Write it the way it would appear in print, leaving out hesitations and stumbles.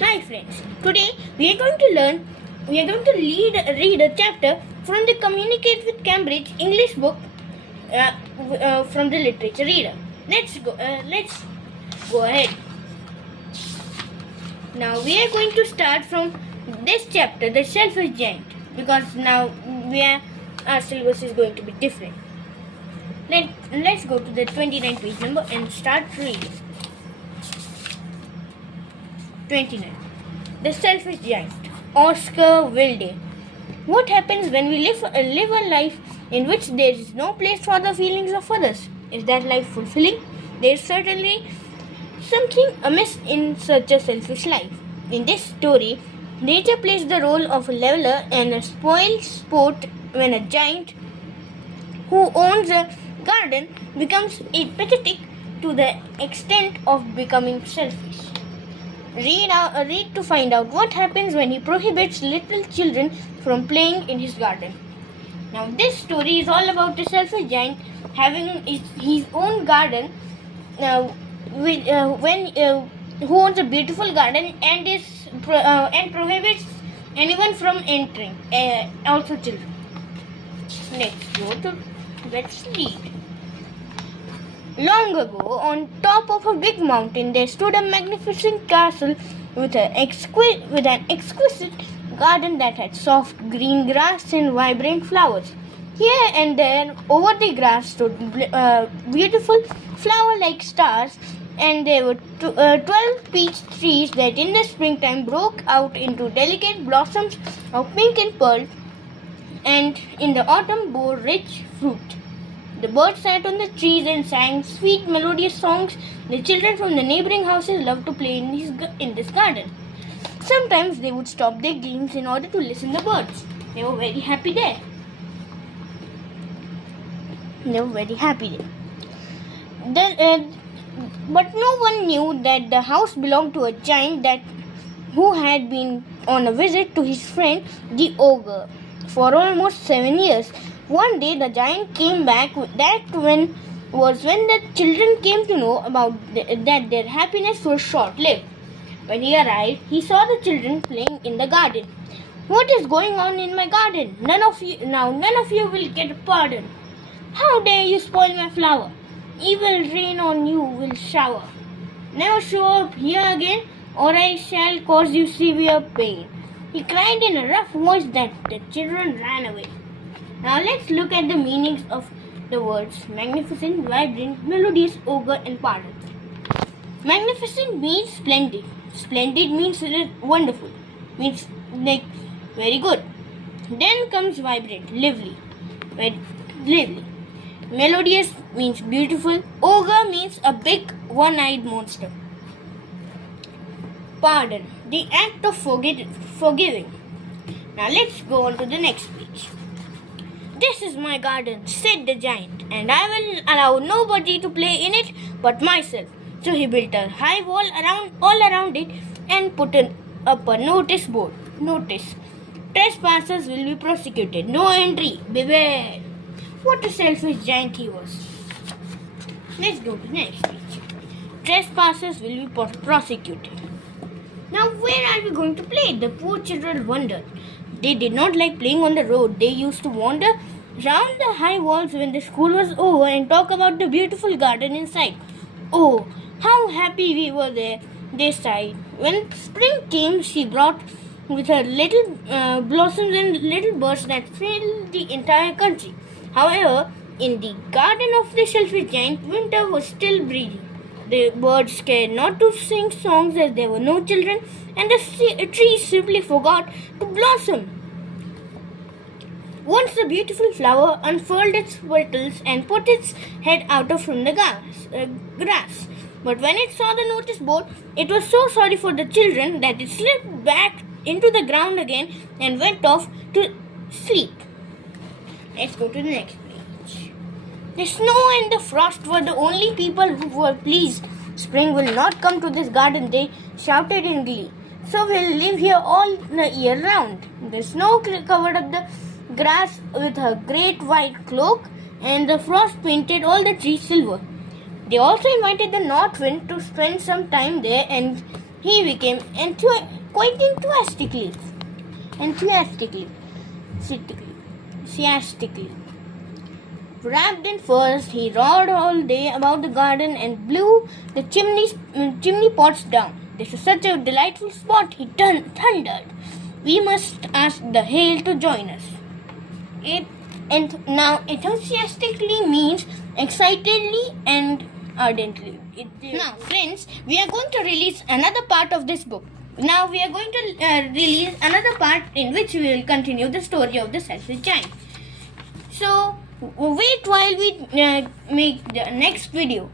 Hi friends, today we are going to read a chapter from the Communicate with Cambridge English book from the literature reader. Let's go ahead. Now we are going to start from this chapter, the Selfish Giant, because now our syllabus is going to be different. Let's go to the 29 page number and start reading. 29. The Selfish Giant, Oscar Wilde. What happens when we live a life in which there is no place for the feelings of others? Is that life fulfilling? There is certainly something amiss in such a selfish life. In this story, nature plays the role of a leveler and a spoil sport when a giant who owns a garden becomes apathetic to the extent of becoming selfish. Read to find out what happens when he prohibits little children from playing in his garden. Now, this story is all about a selfish giant having his own garden, who owns a beautiful garden and prohibits anyone from entering, also children. Let's read. Long ago, on top of a big mountain, there stood a magnificent castle with an exquisite garden that had soft green grass and vibrant flowers. Here and there, over the grass stood beautiful flower-like stars, and there were 12 peach trees that in the springtime broke out into delicate blossoms of pink and pearl, and in the autumn bore rich fruit. The birds sat on the trees and sang sweet melodious songs. The children from the neighboring houses loved to play in this garden. Sometimes they would stop their games in order to listen to the birds. They were very happy there. But no one knew that the house belonged to a giant who had been on a visit to his friend the ogre for almost 7 years. One day the giant came back. That when the children came to know that their happiness was short-lived. When he arrived, he saw the children playing in the garden. "What is going on in my garden? None of you will get a pardon. How dare you spoil my flower? Evil rain on you will shower. Never show up here again, or I shall cause you severe pain," he cried in a rough voice that the children ran away. Now let's look at the meanings of the words magnificent, vibrant, melodious, ogre and pardon. Magnificent means splendid. Splendid means wonderful. Means like very good. Then comes vibrant, lively. Very lively. Melodious means beautiful. Ogre means a big one-eyed monster. Pardon, the act of forgiving. Now let's go on to the next page. "This is my garden," said the giant, "and I will allow nobody to play in it but myself." So he built a high wall all around it and put up a notice board. Notice: trespassers will be prosecuted. No entry. Beware. What a selfish giant he was. Let's go to the next page. Trespassers will be prosecuted. Now where are we going to play? The poor children wondered. They did not like playing on the road. They used to wander round the high walls when the school was over and talk about the beautiful garden inside. "Oh, how happy we were there," they sighed. When spring came, she brought with her little blossoms and little birds that filled the entire country. However, in the garden of the selfish giant, winter was still breathing. The birds cared not to sing songs as there were no children, and the trees simply forgot to blossom. Once the beautiful flower unfurled its petals and put its head out from the grass. But when it saw the notice board, it was so sorry for the children that it slipped back into the ground again and went off to sleep. Let's go to the next page. The snow and the frost were the only people who were pleased. "Spring will not come to this garden," they shouted in glee. "So we'll live here all the year round." The snow covered up the grass with a great white cloak, and the frost painted all the trees silver. They also invited the north wind to spend some time there, and he became quite enthusiastically. Wrapped in furs, he roared all day about the garden and blew the chimney pots down. This is such a delightful spot, he thundered. We must ask the hail to join us. Now, enthusiastically means excitedly and ardently. Now, friends, we are going to release another part of this book. Now, we are going to release another part in which we will continue the story of the selfish giant. So, wait while we make the next video.